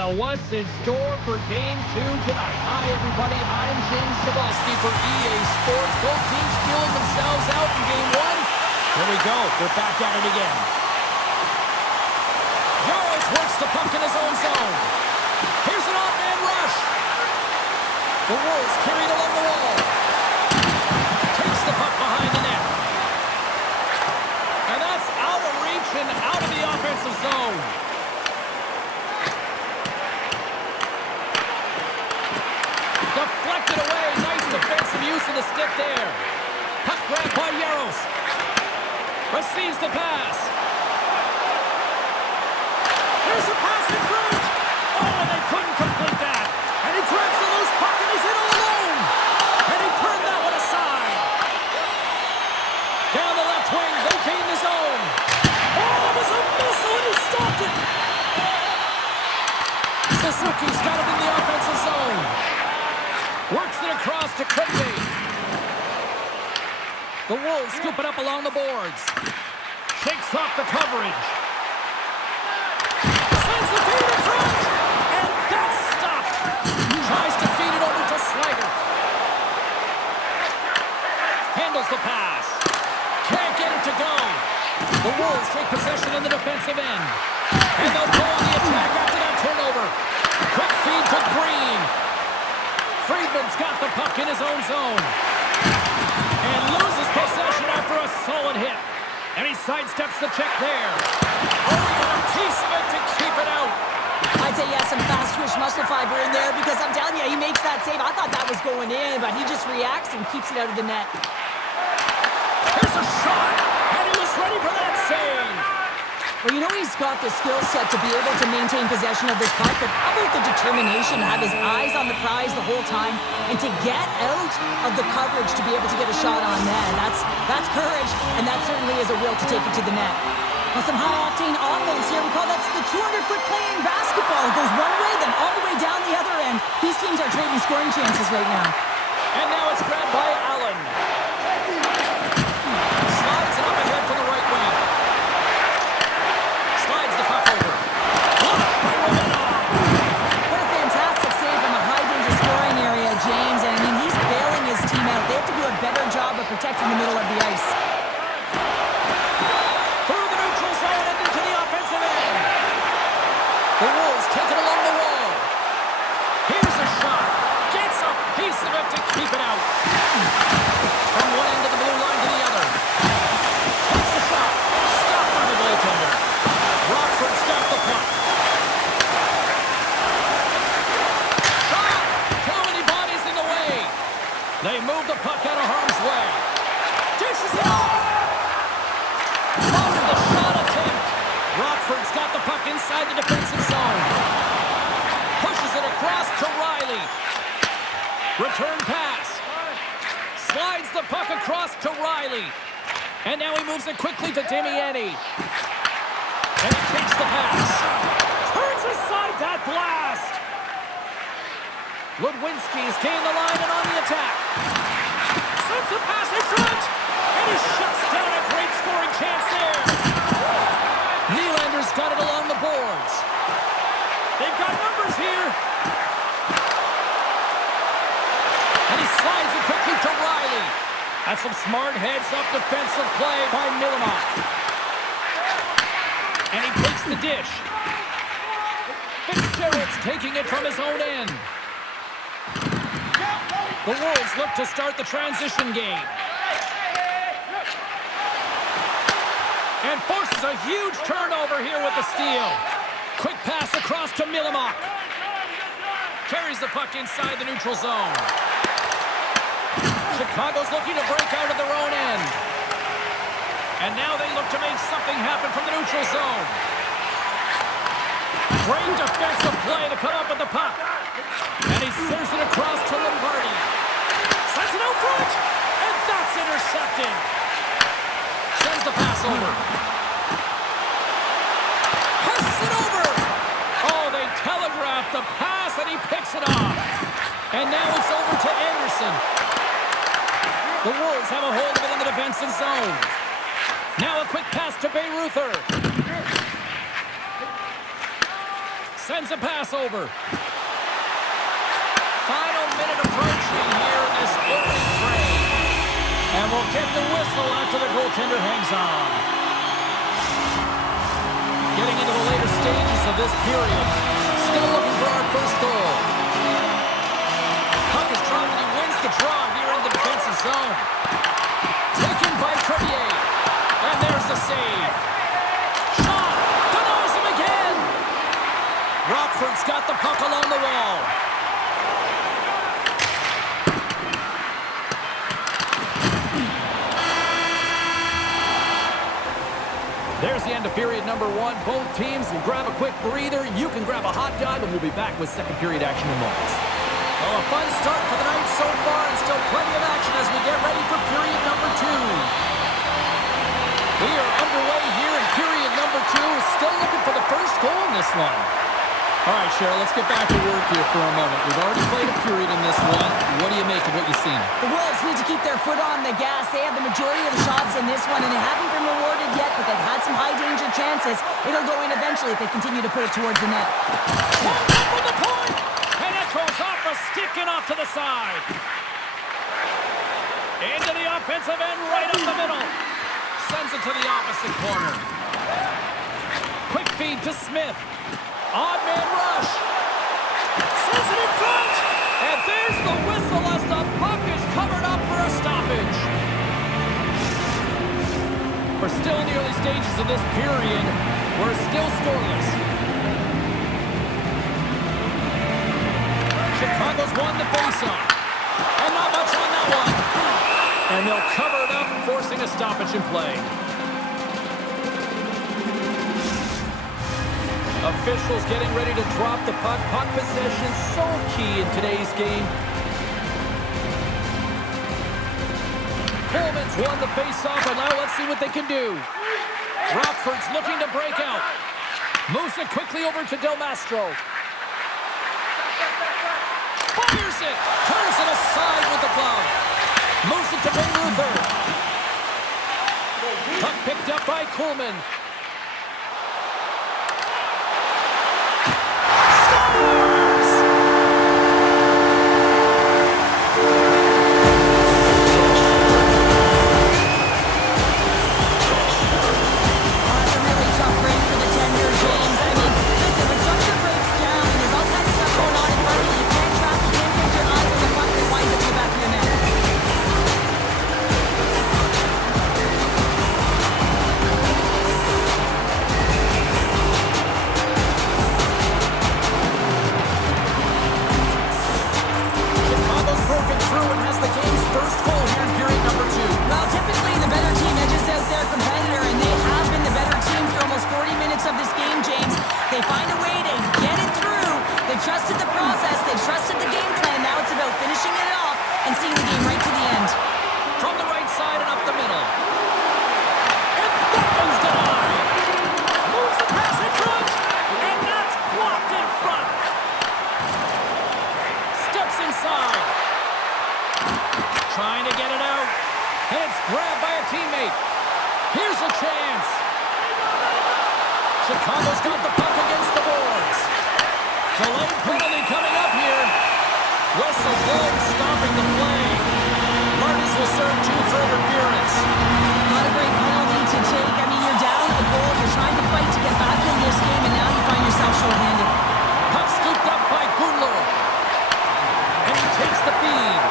Well, what's in store for Game 2 tonight? Hi, everybody. I'm James Cebulski for EA Sports. Both teams feeling themselves out in Game 1. Here we go. We're back at it again. Yaros works the puck in his own zone. Here's an off-man rush. The Wolves carry it along the wall. Takes the puck behind the net. And that's out of reach and out of the offensive zone. Deflected away. Nice defensive use of the stick there. Puck grabbed by Yaros. Receives the pass. There's a pass in front. Oh, and they couldn't complete that. And he grabs the loose puck and he's in all alone. And he turned that one aside. Down the left wing, they gain the zone. Oh, it was a missile and he stopped it. Suzuki's got it in the offensive zone. Works it across to Craig. The Wolves scoop it up along the boards. Shakes off the coverage. Sends the feed in front. And that's stopped. Tries to feed it over to Slager. Handles the pass. Can't get it to go. The Wolves take possession in the defensive end. And they'll go on the attack after that turnover. Quick feed to Green. Friedman's got the puck in his own zone. And loses possession after a solid hit. And he sidesteps the check there. Oh, he got a piece of it to keep it out. I'd say, yeah, some fast-twitch muscle fiber in there because I'm telling you, he makes that save. I thought that was going in, but he just reacts and keeps it out of the net. Here's a shot, and he was ready for that save. Well, you know he's got the skill set to be able to maintain possession of this puck, but how about the determination to have his eyes on the prize the whole time and to get out of the coverage to be able to get a shot on net? That's courage, and that certainly is a will to take it to the net. Well, some high-octane offense here. We call that the 200-foot play in basketball. It goes one way, then all the way down the other end. These teams are trading scoring chances right now. And now it's grabbed by Allen. Slides it up ahead from the right wing. Slides the puck over. Blocked by Romanov. What a fantastic save from a high-danger scoring area, James. And, I mean, he's bailing his team out. They have to do a better job of protecting the middle of the ice. Through the neutral zone and into the offensive end. The Wolves take it along the wall. Here's a shot. Gets a piece of it to keep it out. From one end of the blue line to the other. Takes the shot. Stopped by the goaltender. Rockford's got the puck. Shot! Too many bodies in the way. They move the puck out of harm's way. Dishes it off. Lost the shot attempt. Rockford's got the puck inside the defensive zone. Pushes it across to Riley. Return pass. Slides the puck across to Riley. And now he moves it quickly to Damiani. And he takes the pass. Turns aside that blast. Ludwinski's gained the line and on the attack. Sends a pass in front. And he shuts down a great scoring chance there. Nylander's got it along the boards. They've got numbers here. And he slides it quickly to Riley. That's some smart heads-up defensive play by Milamont. And he takes the dish. Fitzgerald's taking it from his own end. The Wolves look to start the transition game. And forces a huge turnover here with the steal. Quick pass across to Milamont. Carries the puck inside the neutral zone. Chicago's looking to break out of their own end. And now they look to make something happen from the neutral zone. Great defensive play to come up with the puck. And he sends it across to Lombardi. Sends it out front. And that's intercepted. Sends the pass over. Passes it over. Oh, they telegraphed the pass and he picks it off. And now it's over to Anderson. The Wolves have a hold of it in the defensive zone. Now a quick pass to Bayreuther. Sends a pass over. Final minute approaching here in this opening frame. And we'll get the whistle after the goaltender hangs on. Getting into the later stages of this period. Still looking for our first goal. Puck is dropped and he wins the draw here in the defensive zone. Taken by Courtier. And there's the save. Shot. Denies him again. Rockford's got the puck along the wall. There's the end of period number one. Both teams will grab a quick breather. You can grab a hot dog, and we'll be back with second period action in moments. Well, a fun start for the night so far, and still plenty of action as we get ready for period number two. We are underway here in period number two. Still looking for the first goal in this one. All right, Cheryl, let's get back to work here for a moment. We've already played a period in this one. What do you make of what you've seen? The Wolves need to keep their foot on the gas. They have the majority of the shots in this one, and they haven't been rewarded yet, but they've had some high-danger chances. It'll go in eventually if they continue to put it towards the net. One up from the point, and it goes off a stick and off to the side. Into the offensive end, right up the middle. Sends it to the opposite corner. Quick feed to Smith. Odd man rush. Sends it in front. And there's the whistle as the puck is covered up for a stoppage. We're still in the early stages of this period. We're still scoreless. Chicago's won the faceoff. And not much on that one. And they'll cover it up, forcing a stoppage in play. Officials getting ready to drop the puck. Puck possession so key in today's game. Coleman's won the faceoff, and now let's see what they can do. Rockford's looking to break out. Moves it quickly over to Del Mastro. Fires it. Turns it aside with the glove. Moves it to Ben Luther. Puck picked up by Coleman. Trying to get it out. And it's grabbed by a teammate. Here's a chance. Chicago's got the puck against the boards. Delayed penalty coming up here. Whistle blown, stopping the play. Martins will serve two for interference. Not a great penalty to take. I mean, you're down a goal. You're trying to fight to get back in this game, and now you find yourself short-handed. Puck scooped up by Gundler. And he takes the feed.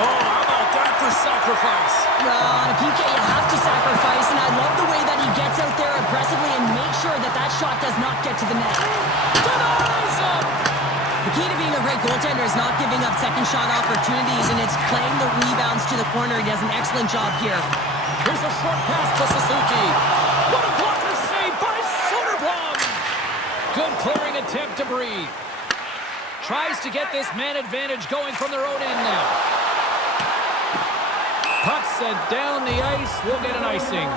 Oh, how about that for sacrifice? Well, on a PK, you have to sacrifice, and I love the way that he gets out there aggressively and makes sure that that shot does not get to the net. Denies him! The key to being a great goaltender is not giving up second shot opportunities, and it's playing the rebounds to the corner. He does an excellent job here. Here's a short pass to Suzuki. What a blocker save by Soderblom! Good clearing attempt to breathe. Tries to get this man advantage going from their own end now. Puck sent down the ice. We'll get an icing.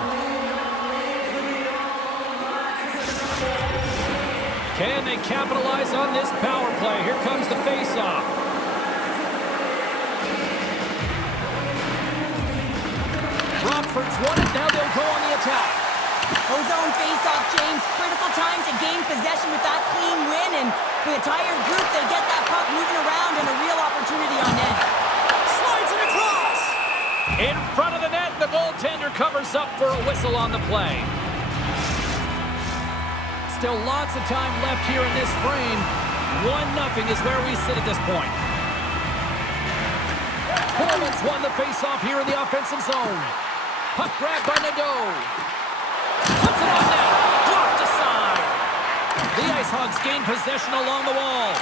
Can they capitalize on this power play? Here comes the face-off. Rockford's won it. Now they'll go on the attack. Ozone face-off, James. Critical time to gain possession with that clean win, and with a tired group, they get that puck moving around and a real opportunity on net. Slides it across. In front of the net, the goaltender covers up for a whistle on the play. Still lots of time left here in this frame. 1-0 is where we sit at this point. Coleman's won the face-off here in the offensive zone. Puck grabbed by Nadeau. Puts it on net. Blocked aside. The Ice Hogs gain possession along the wall.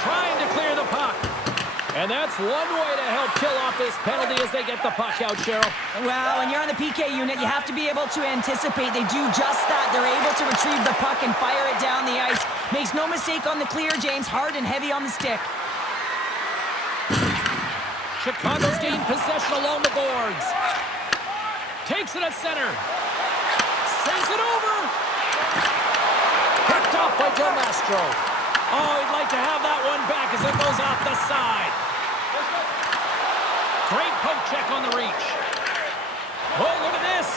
Trying to clear the puck. And that's one way to help kill off this penalty as they get the puck out, Cheryl. Well, when you're on the PK unit, you have to be able to anticipate. They do just that. They're able to retrieve the puck and fire it down the ice. Makes no mistake on the clear, James. Hard and heavy on the stick. Chicago's gained possession along the boards. Takes it at center. Sends it over. Picked off by Del Mastro. Oh, he'd like to have that one back as it goes off the side. Great poke check on the reach. Oh, look at this.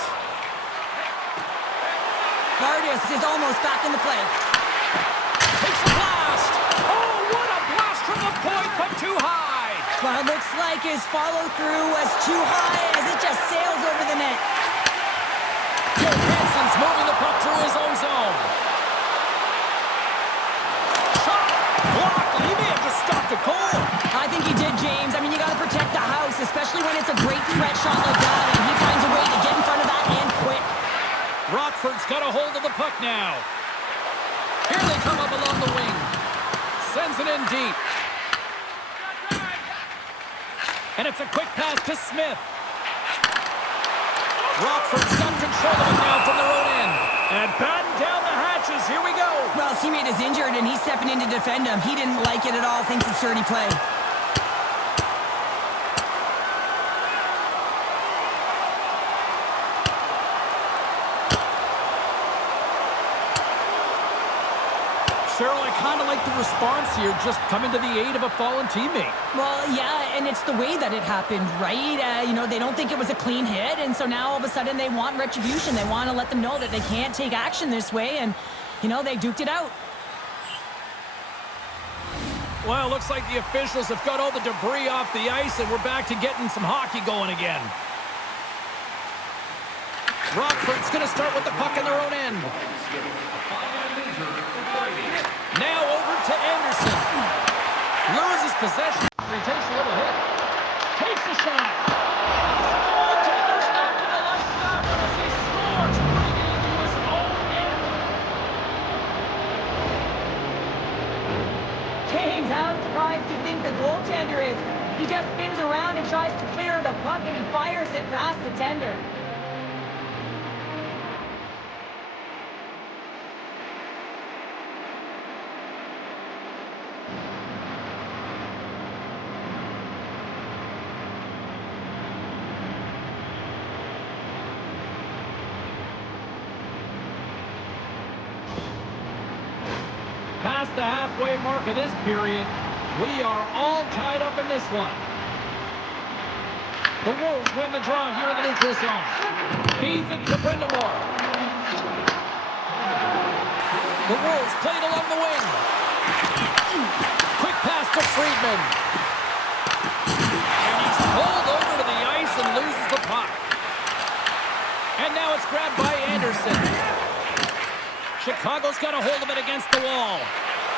Vargas is almost back in the play. Takes a blast. Oh, what a blast from the point, but too high. Well, it looks like his follow-through was too high as it just sails over the net. Johansson's moving the puck through his own zone. Shot. Blocked. He may have just stopped a goal. I think he did, James. I mean, you got to protect the house, especially when it's a great threat shot like that, and he finds a way to get in front of that and quick. Rockford's got a hold of the puck now. Here they come up along the wing. Sends it in deep. And it's a quick pass to Smith. Rockford's got control of it now from their own end. And batten down the hatches. Here we go. Well, his teammate is injured, and he's stepping in to defend him. He didn't like it at all. Thinks it's dirty play. Cheryl, I kind of like the response here, just coming to the aid of a fallen teammate. Well, yeah, and it's the way that it happened, right? You know, they don't think it was a clean hit, and so now all of a sudden they want retribution. They want to let them know that they can't take action this way, and, you know, they duked it out. Well, it looks like the officials have got all the debris off the ice, and we're back to getting some hockey going again. Rockford's going to start with the puck in their own end. Now over to Anderson. Loses possession. He takes a little hit. Takes a shot. Goaltender's up to the left stop as he scores, putting it into his own end. James, how surprised do you think the goaltender is? He just spins around and tries to clear the puck, and he fires it past the tender. Past the halfway mark of this period, we are all tied up in this one. The Wolves win the draw here in the neutral zone. He's it to Brindamore. The Wolves played along the wing. Quick pass to Friedman. And he's pulled over to the ice and loses the puck. And now it's grabbed by Anderson. Chicago's got a hold of it against the wall.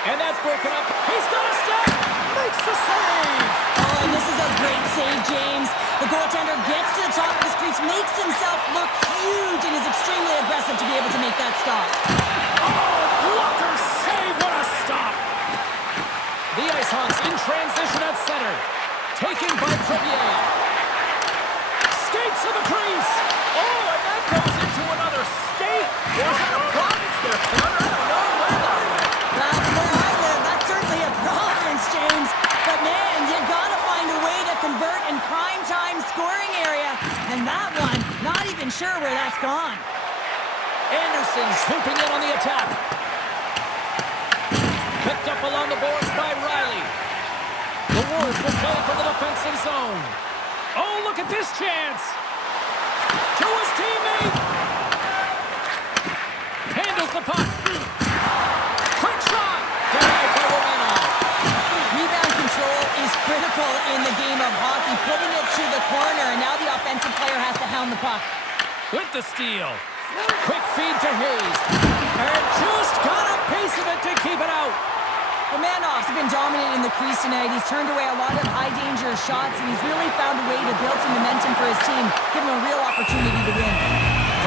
And that's broken up. He's got a step. Makes the save. Oh, and this is a great save, James. The goaltender gets to the top of his crease, makes himself look huge, and is extremely aggressive to be able to make that stop. Oh, blocker save. What a stop. The Ice Hogs in transition at center. Taken by Crevier. Skates to the crease. Oh, and that goes into another state. There's a province there, Connor. I don't know where that went. Well, where I live, that's certainly a province, James. But man, you gotta find a way to convert in prime time scoring area. And that one, not even sure where that's gone. Anderson swooping in on the attack. Picked up along the boards by Riley. The Wolves will play from the defensive zone. Oh, look at this chance. To his teammate. Here's the puck. Quick shot. Denied by Romanov. Rebound control is critical in the game of hockey. Putting it to the corner, and now the offensive player has to hound the puck. With the steal. Quick feed to Hayes. And just got a piece of it to keep it out. Romanov's been dominant in the crease tonight. He's turned away a lot of high-danger shots, and he's really found a way to build some momentum for his team, give him a real opportunity to win.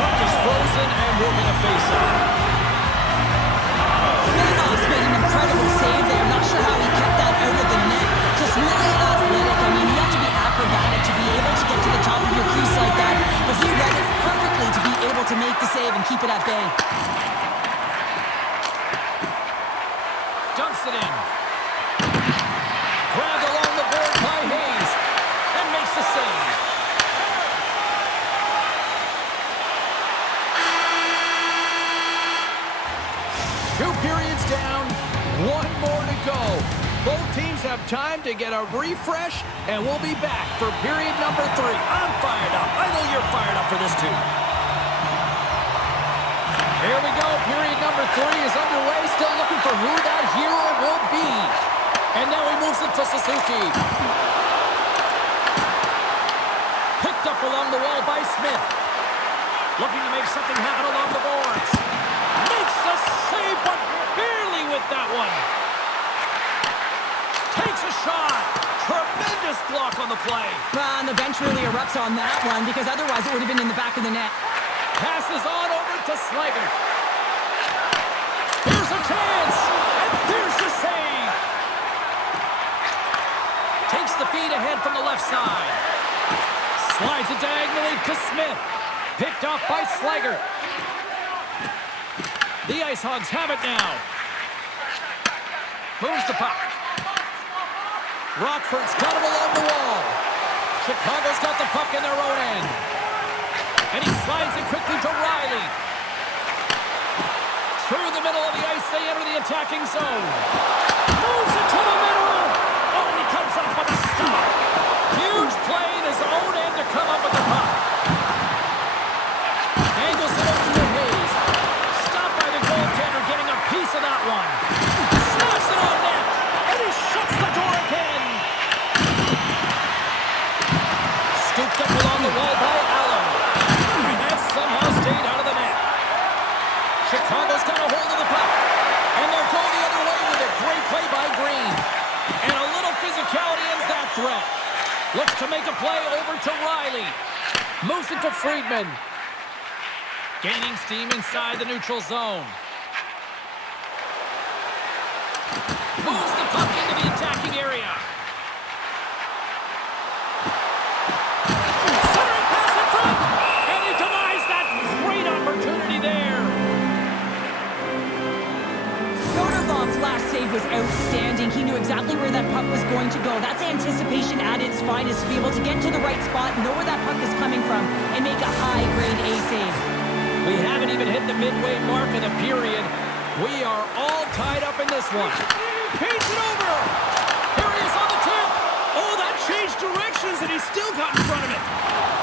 Puck is frozen, and we're going to face it. Romanov's made an incredible save there. Not sure how he kept that out of the net. Just really athletic. I mean, you have to be acrobatic to be able to get to the top of your crease like that, but he read it perfectly to be able to make the save and keep it at bay. Dumps it in. Grabbed along the board by Hayes. And makes the save. Two periods down. One more to go. Both teams have time to get a refresh. And we'll be back for period number 3. I'm fired up. I know you're fired up for this too. Here we go. Period number 3 is underway. Still looking for who that hero will be. And now he moves it to Suzuki. Picked up along the wall by Smith. Looking to make something happen along the boards. Makes the save, but barely with that one. Takes a shot. Tremendous block on the play. And the bench really erupts on that one, because otherwise it would have been in the back of the net. Passes on over to Slager. Here's a chance, and there's the save. Takes the feed ahead from the left side. Slides it diagonally to Smith. Picked off by Slager. The Ice Hogs have it now. Moves the puck. Rockford's got him along the wall. Chicago's got the puck in their own end. And he slides it quickly to Riley. Through the middle of the ice, they enter the attacking zone. Moves it to the middle. Oh, and he comes up with a stop. Huge play in his own end to come up with the puck. Angles it over to Hayes. Stopped by the goaltender, getting a piece of that one. Snaps it on net. And he shuts the door again. Scooped up along the wall by Allen. Somehow stayed out of the net. Chicago's got a hold of the puck. And they'll go the other way with a great play by Green. And a little physicality ends that threat. Looks to make a play over to Riley. Moves it to Friedman. Gaining steam inside the neutral zone. Moves the puck into the attacking area. Last save was outstanding. He knew exactly where that puck was going to go. That's anticipation at its finest, to be able to get to the right spot, know where that puck is coming from, and make a high-grade A save. We haven't even hit the midway mark of the period. We are all tied up in this one. Paints it over. Here he is on the tip. Oh, that changed directions, and he still got in front of it.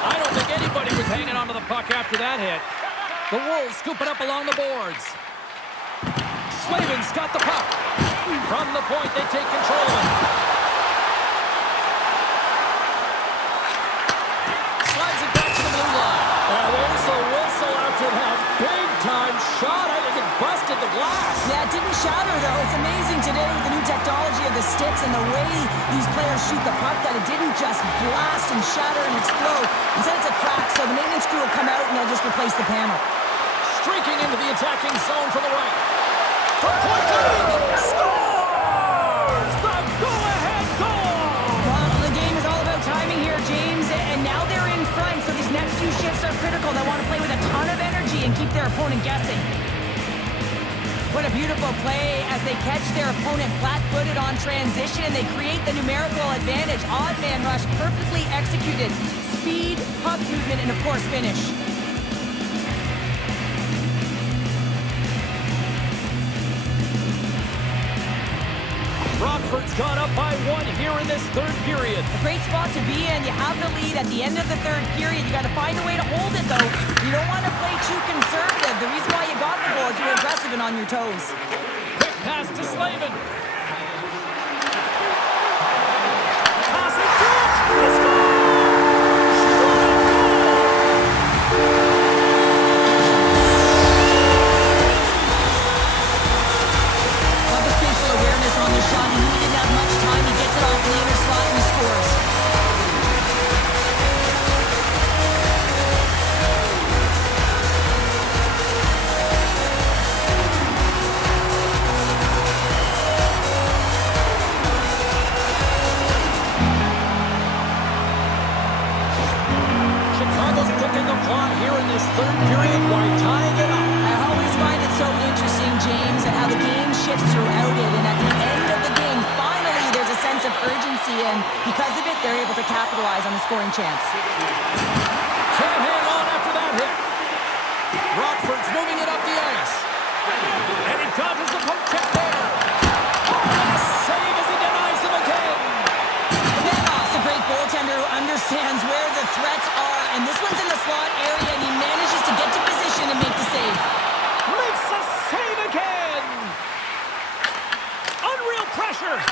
I don't think anybody was hanging onto the puck after that hit. The Wolves scoop it up along the boards. Slavin's got the puck. From the point, they take control of it. Slides it back to the blue line. There's a whistle after that big-time shot. I think it busted the glass. Yeah, it didn't shatter, though. It's amazing today with the new technology of the sticks and the way these players shoot the puck that it didn't just blast and shatter and explode. Instead, it's a crack, so the maintenance crew will come out and they'll just replace the panel. Streaking into the attacking zone for the right. For point lead, scores the go-ahead goal! Well, the game is all about timing here, James, and now they're in front, so these next few shifts are critical. They want to play with a ton of energy and keep their opponent guessing. What a beautiful play as they catch their opponent flat-footed on transition, and they create the numerical advantage. Odd man rush, perfectly executed. Speed, puck movement, and of course, finish. Rockford's got up by 1 here in this third period. A great spot to be in. You have the lead at the end of the third period. You got to find a way to hold it, though. You don't want to play too conservative. The reason why you got the goal is you're aggressive and on your toes. Quick pass to Slavin. Pass it to it. Let's go! Love the spatial awareness on the shot. He didn't have much time. He gets it off the inner slot and he scores. Chicago's picking the plot here in this third period while tying it up. I always find it so interesting, James, and how the game shifts throughout it. And at the end of the game, finally, there's a sense of urgency. And because of it, they're able to capitalize on the scoring chance. Can't hang on after that hit. Rockford's moving it up the ice. And he dodges the poke check there. Oh, and a save as he denies them again. Vanoff's a great goaltender who understands where the threats are. And this one's in the slot area, and he manages to get to position and make the save. Makes a save again. Unreal pressure.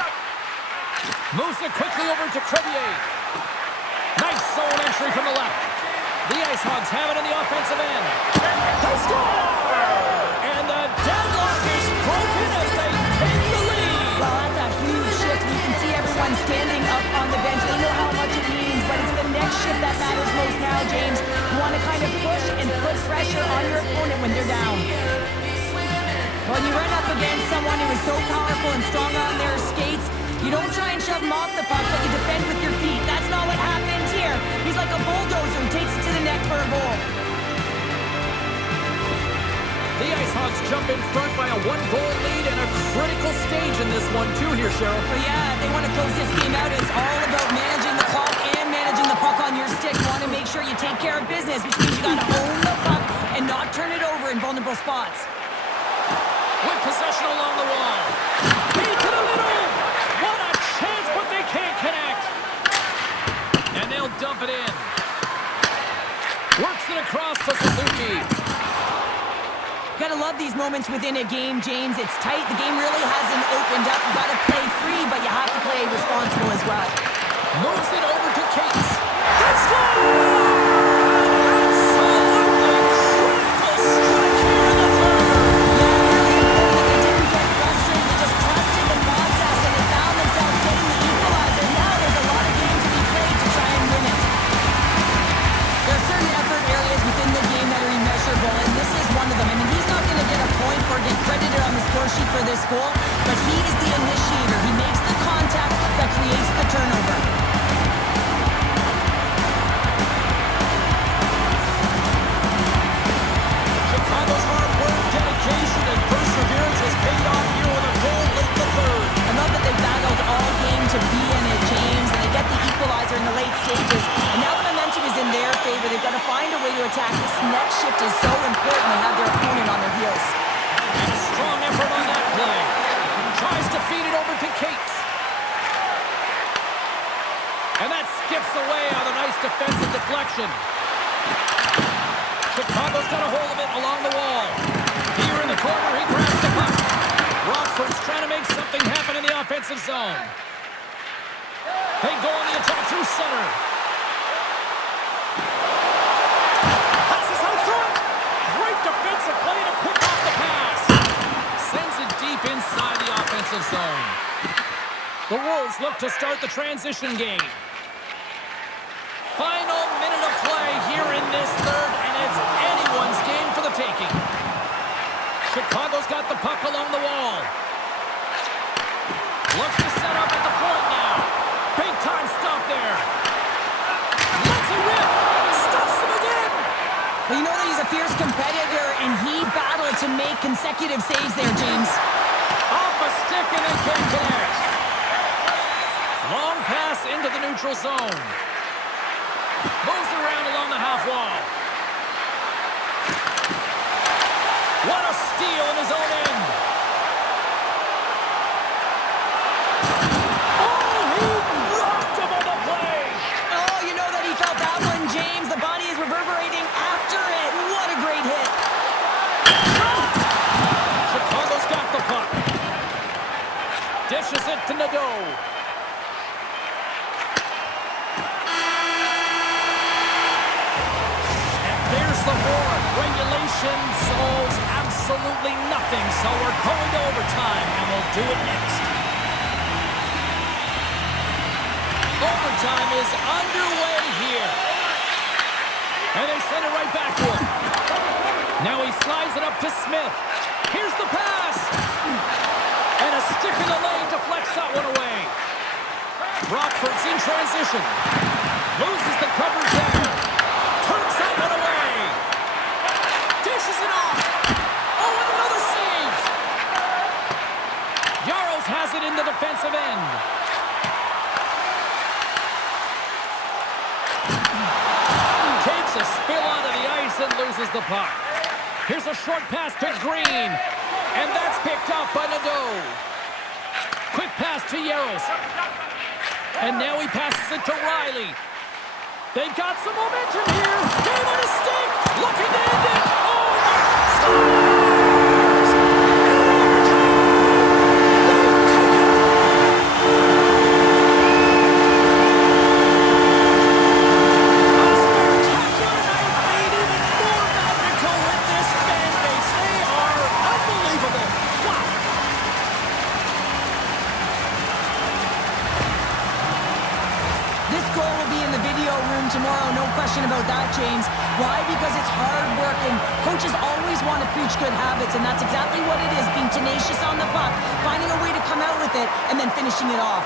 Moves it quickly over to Crevier. Nice zone entry from the left. The Ice Hogs have it in the offensive end. They score! And the deadlock is broken as they take the lead. Well, that's a huge shift. You can see everyone standing up on the bench. They know how much it means, but it's the next shift that matters most now, James. You want to kind of push and put pressure on your opponent when they're down. When you run up against someone who is so powerful and strong on their skates, you don't try and shove them off the puck, but you defend with your feet. That's not what happens here. He's like a bulldozer who takes it to the net for a goal. The Ice Hogs jump in front by a 1-goal lead and a critical stage in this one, too, here, Cheryl. Well, yeah, if they want to close this game out, it's all about managing the clock and managing the puck on your stick. You want to make sure you take care of business, which means you got to own the puck and not turn it over in vulnerable spots. With possession along the wall. Feed to the middle. What a chance, but they can't connect. And they'll dump it in. Works it across to Suzuki. Gotta love these moments within a game, James. It's tight. The game really hasn't opened up. You gotta play free, but you have to play responsible as well. Moves it over to Cates. Let's go! Absolutely critical strike here in the third. Yeah, really important that they didn't get frustrated. They just trusted the process, and they found themselves getting the equalizer. Now there's a lot of game to be played to try and win it. There are certain effort areas within the game that are immeasurable, and this is one of them. I mean, he's not going to get a point or get credited on the score sheet for this goal, but he is the initiator. He makes the contact that creates the turnover. Chicago's hard work, dedication, and perseverance has paid off here with a goal late in the third. I love that they battled all game to be in it, James, and they get the equalizer in the late stages. And now the momentum is in their favor. They've got to find a way to attack. This next shift is so important. They have their opponent on their heels. And a strong effort on that play. Tries to feed it over to Cates. And that skips away on a nice defensive deflection. Chicago's got a hold of it along the wall. Here in the corner, he grabs the puck. Rockford's trying to make something happen in the offensive zone. They go on the attack through center. Passes out through it. Great defensive play to pick off the pass. Sends it deep inside the offensive zone. The Wolves look to start the transition game. Final minute of play here in this third, and it's anyone's game for the taking. Chicago's got the puck along the wall. Looks to set up at the point now. Big time stop there. Lets it rip. Stuffs him again. Well, you know that he's a fierce competitor, and he battled to make consecutive saves there, James. Off a stick and they can't connect. Long pass into the neutral zone. Moves around along the half wall. What a steal in his own end. regulation solves absolutely nothing, so we're going to overtime, and we'll do it next. Overtime is underway here. And they send it right back to him. Now he slides it up to Smith. Here's the pass. And a stick in the lane deflects that one away. Rockford's in transition. Loses the coverage there. Turns that one away. Dishes it off. Oh, and another save. Yaros has it in the defensive end. Takes a spill onto the ice and loses the puck. Here's a short pass to Green. And that's picked up by Nadeau. Quick pass to Yaros. And now he passes it to Riley. They've got some momentum here. Game on a stick. Looking to end it. Oh, scores! Tomorrow, no question about that, James. Why? Because it's hard work, and coaches always want to preach good habits, and that's exactly what it is, being tenacious on the puck, finding a way to come out with it, and then finishing it off.